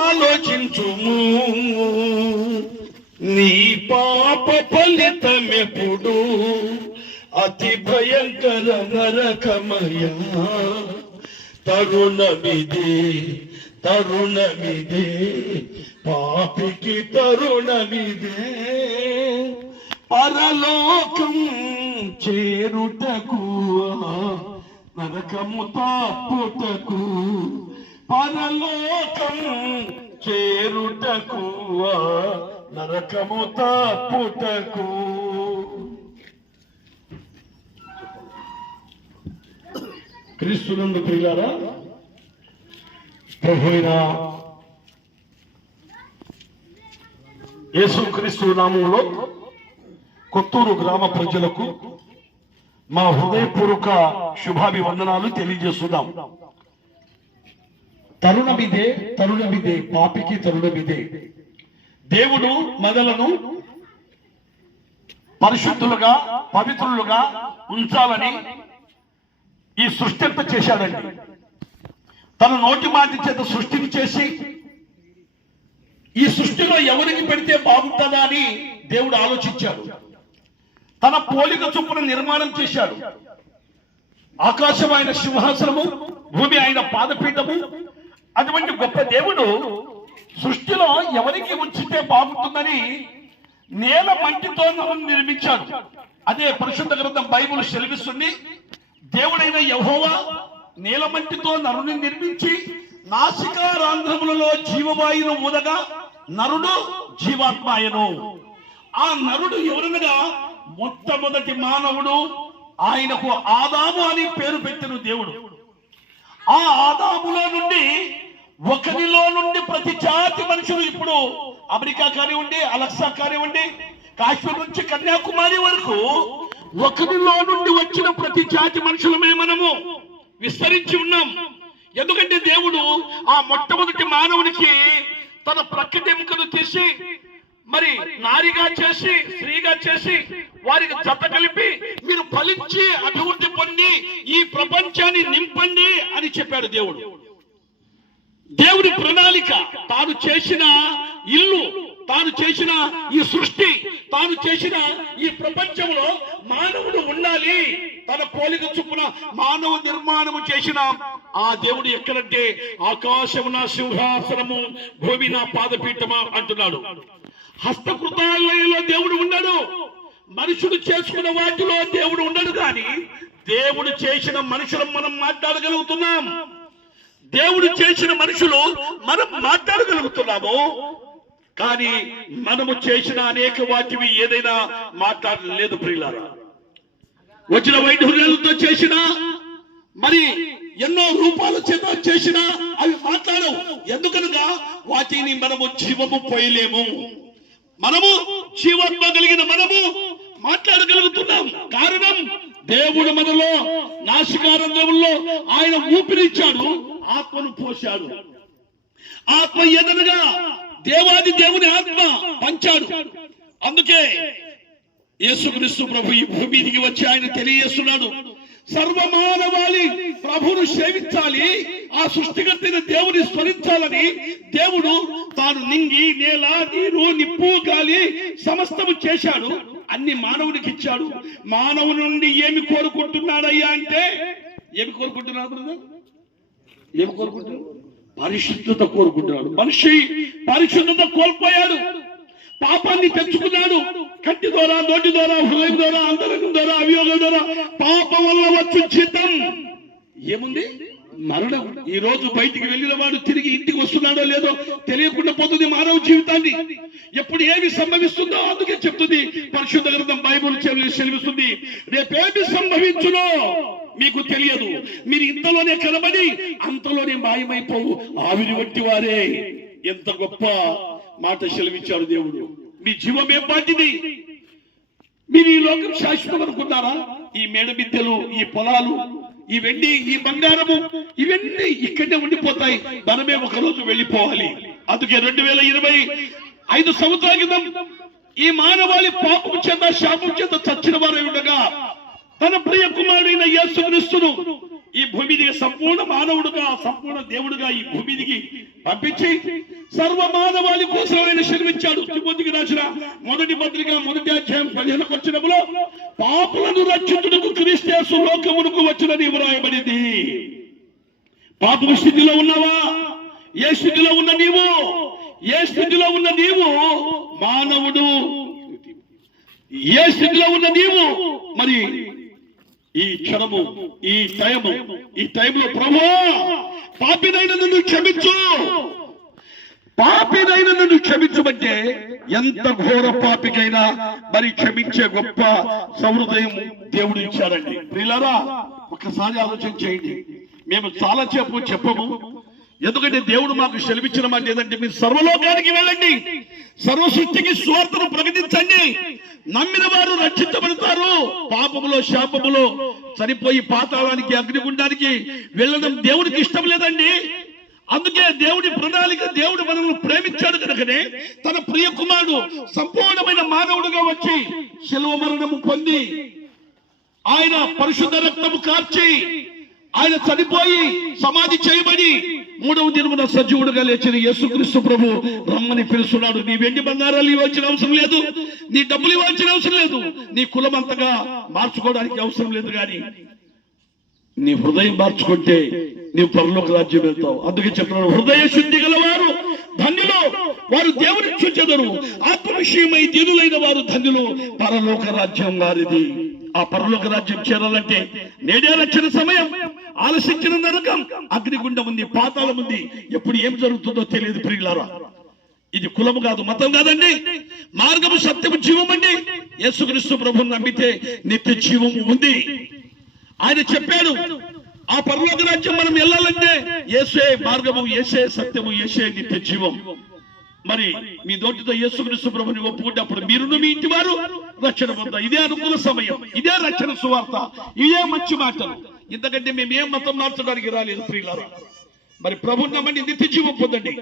ఆలోచించుము. నీ పాప ఫలితమెప్పుడు అతి భయంకర నరకమయ. తరుణమిదే తరుణమిదే పాపికి తరుణమిదే. పరలోకం చేరుటకు నరకము తాపుటకు పరలోకం చేరుటకు నరకము తాపుటకు. క్రీస్తునందు ప్రియులారా ప్రభు అయిన యేసు క్రీస్తు నామంలో కొత్తూరు గ్రామ ప్రజలకు మా హృదయపూర్వక శుభాభివందనాలు తెలియజేస్తున్నాం. తరుణమిదే తరుణమిదే పాపికి తరుణమిదే దేవుడు మొదలను పరిశుద్ధులుగా పవిత్రులుగా ఉంచాలని ఈ సృష్టి అంతా చేశాడండి. తన నోటి మాటి చేత సృష్టిని చేసి ఈ సృష్టిలో ఎవరికి పెడితే బాగుంటుందా అని దేవుడు ఆలోచించాడు. తన పోలిక చొప్పున నిర్మాణం చేశాడు. ఆకాశం ఆయన సింహాసనము భూమి ఆయన పాదపీఠము అటువంటి గొప్ప దేవుడు సృష్టిలో ఎవరికి ఉంచితే బాగుంటుందని నేల మంటితో నిర్మించాడు. అదే పరిశుద్ధ గ్రంథం బైబుల్ సెలవిస్తుంది. దేవుడైన యహోవా నేల మంటితో నరుని నిర్మించి నాసికారాంధ్రములలో జీవవాయును ఊదగా నరుడు జీవాత్మాయను. ఆ నరుడు ఎవరనగా మొట్టమొదటి మానవుడు ఆయనకు ఆదాము అని పేరు పెట్టిన దేవుడు. ఆ ఆదాములో నుండి ఒకరిలో నుండి ప్రతి జాతి మనుషులు ఇప్పుడు అమెరికా కానివ్వండి అలక్సా కానివ్వండి కాశ్మీర్ నుంచి కన్యాకుమారి వరకు ఒకరిలో నుండి వచ్చిన ప్రతి జాతి మనుషులమే మనము. విస్తరించి ఉన్నాం. ఎందుకంటే దేవుడు ఆ మొట్టమొదటి మానవునికి తన ప్రకృతి ఎముకలు తీసి మరి నారిగా చేసి స్త్రీగా చేసి వారికి జత కలిపి మీరు ఫలించి అభివృద్ధి పొంది ఈ ప్రపంచాన్ని నింపండి అని చెప్పాడు దేవుడు. దేవుడి ప్రణాళిక తాను చేసిన ఇల్లు తాను చేసిన ఈ సృష్టి తాను చేసిన ఈ ప్రపంచంలో మానవుడు ఉండాలి. తన పోలిక చొప్పున మానవ నిర్మాణము చేసిన ఆ దేవుడు ఎక్కడంటే ఆకాశము నా సింహాసనము భూమి నా పాదపీఠమా అంటున్నాడు. హస్తకృతాలయంలో దేవుడు ఉన్నాడు మనుషుడు చేసుకున్న వాటిలో దేవుడు ఉండడు కానీ దేవుడు చేసిన మనుషులను మనం మాట్లాడగలుగుతున్నాం. దేవుడు చేసిన మనుషులు మనం మాట్లాడగలుగుతున్నాము. కానీ మనము చేసిన అనేక వాటివి ఏదైనా మాట్లాడలేదు ప్రియులారా. వచ్చిన వైఢూర్యాలతో చేసిన మరి ఎన్నో రూపాల చేత చేసిన అవి మాట్లాడవు. ఎందుకనగా వాటిని మనము జీవము పోయలేము. మనము జీవాత్మ కలిగిన మనము మాట్లాడగలుగుతున్నాం. కారణం దేవుడు మనలో నాసికారంధ్రంలో ఆయన ఊపిరిచ్చాడు ఆత్మను పోశాడు. ఆత్మ ఎదనగా దేవాది దేవుని ఆత్మ పంచాడు. అందుకే యేసుక్రీస్తు ప్రభు ఈ భూమి దిగి వచ్చి ఆయన తెలియజేస్తున్నాడు. సర్వమానవాళి ప్రభును సేవించాలి ఆ సృష్టికర్తైన దేవుని స్మరించాలని దేవుడు తాను నింగి నేల నీరు నిప్పు గాలి సమస్తము చేశాడు అన్ని మానవునికి ఇచ్చాడు. మానవుని నుండి ఏమి కోరుకుంటున్నాడయ్యా అంటే ఏమి కోరుకుంటున్నాడు ఏం కోరుకుంటున్నాడు పరిశుద్ధత కోరుకుంటున్నాడు. మనిషి పరిశుద్ధత కోల్పోయాడు. పాపాన్ని తెచ్చుకున్నాడు. కంటి ద్వారా నోటి ద్వారా హృదయం ద్వారా అంతరంగం ద్వారా అవియోగం ద్వారా పాపం వల్ల వచ్చు చిత్తం ఏముంది? మరణం. ఈ రోజు బయటికి వెళ్ళిన వాడు తిరిగి ఇంటికి వస్తున్నాడో లేదో తెలియకుండా పోతుంది మానవ జీవితాన్ని. ఎప్పుడు ఏమి సంభవిస్తుందో అందుకే చెప్తుంది. పరిశుద్ధ గ్రంథం బైబుల్ చెల్లిస్తుంది. రేపేమి సంభవించునో? మీకు తెలియదు. మీరు ఇంతలోనే కనబడి అంతలోనే మాయమైపోవు. ఆవిరి వంటి వారే. ఎంత గొప్ప మాట సెలవిచ్చాడు దేవుడు. మీ జీవం ఏం పాటిది? మీరు ఈ లోకం శాశ్వతం అనుకున్నారా? ఈ మేడమిద్దెలు ఈ పొలాలు ఈ వెండి ఈ బంగారము ఇవన్నీ ఇక్కడే ఉండిపోతాయి. మనమే ఒక రోజు వెళ్ళిపోవాలి. అందుకే రెండు వేల ఇరవై ఐదు సంవత్సరాల క్రితం ఈ మానవాళి పాపం చేత శాపం చేత చచ్చిన వారై ఉండగా తన ప్రియ కుమారుడైన యేసుక్రీస్తును ఈ భూమి దిగి సంపూర్ణ మానవుడుగా సంపూర్ణ దేవుడుగా ఈ భూమి దిగి పంపించి సర్వ మానవాళి కోసం ఆయన శర్మించాడు తిమ్మతికి రాసిన మొదటి పత్రిక మొదటి అధ్యాయం పదిహేను వచ్చినప్పుడు పాపులను రక్షితుడుకు క్రీస్తు లోకమునకు వచ్చినది వ్రాయబడింది పాపపు స్థితిలో ఉన్నావా? ఏ స్థితిలో ఉన్న నీవు? ఏ స్థితిలో ఉన్న నీవు? మానవుడు. ఏ స్థితిలో ఉన్న నీవు? మరి ఈ క్షణము ఈ టైము ఈ టైంలో ప్రభు పాపినైన నన్ను క్షమించు. పాపినైన నన్ను క్షమించమంటే ఎంత ఘోర పాపికైనా మరి క్షమించే గొప్ప సహృదయం దేవుడు ఇచ్చాడండి. ప్రియులారా ఒకసారి ఆలోచన చేయండి. మేము చాలా చెప్పు చెప్పము. ఎందుకంటే దేవుడు మాకు సెలవిచ్చిన మాట ఏదంటే మీరు సర్వలోకానికి వెళ్ళండి. సర్వ సృష్టికి స్వార్థను ప్రకటించండి. నమ్మిన వారు రక్షించబడతారు. పాపములో శాపములో చనిపోయి పాతాళానికి అగ్నిగుండానికి వెళ్ళడం దేవుడికి ఇష్టం లేదండి. అందుకే దేవుడి ప్రణాళిక దేవుడు మనల్ని ప్రేమించాడు కనుకనే తన ప్రియ కుమారుడు సంపూర్ణమైన మానవుడుగా వచ్చి శిలువ మరణము పొంది ఆయన పరిశుద్ధ రక్తము కార్చి ఆయన చనిపోయి సమాధి చేయబడి మూడవ దినమున సజీవుడుగా లేచిన యేసుక్రీస్తు ప్రభు రమ్మని పిలుస్తున్నాడు. నీ వెండి బంగారాలు ఇవ్వాల్సిన అవసరం లేదు. నీ డబ్బులు ఇవ్వాల్సిన అవసరం లేదు. నీ కులం అంతగా మార్చుకోవడానికి అవసరం లేదు కానీ నీ హృదయం మార్చుకుంటే నీవు పరలోక రాజ్యం వెళ్తావు. అందుకే చెప్తున్నాను హృదయ శుద్ధి గలవారు ధన్యులు. వారు దేవుని చూచెదరు ఆత్మ విషయమై దీనులైన వారు ధన్యులు. పరలోక రాజ్యం వారిది. ఆ పరలోక రాజ్యం చేరాలంటే నేడే రక్షణ సమయం. ఆలస్యించిన నరకం అగ్నిగుండం ఉంది పాతాళం ఉంది. ఎప్పుడు ఏం జరుగుతుందో తెలియదు ప్రియులారా. ఇది కులము కాదు మతం కాదండి. మార్గము సత్యము జీవం అండి. యేసుక్రీస్తు ప్రభుని నమ్మితే నిత్య జీవము ఉంది. ఆయన చెప్పాడు ఆ పరలోక రాజ్యం మనం వెళ్ళాలంటే ఏసే మార్గము ఏసే సత్యము ఏసే నిత్య జీవం. మరి మీ నోటితో యేసుక్రీస్తు ప్రభుని ఒప్పుకుంటే అప్పుడు మీరును మీ ఇంటి వారు రక్షణ పొందా ఇదే అనుకూల సమయం ఇదే రక్షణ సువార్త ఇదే మంచి మాటలు. ఇంతకంటే మేము ఏం మతం మార్చడానికి రాలేదు ప్రియులారా మరి ప్రభు నమ్మని నిత్య జీవం పొందండి.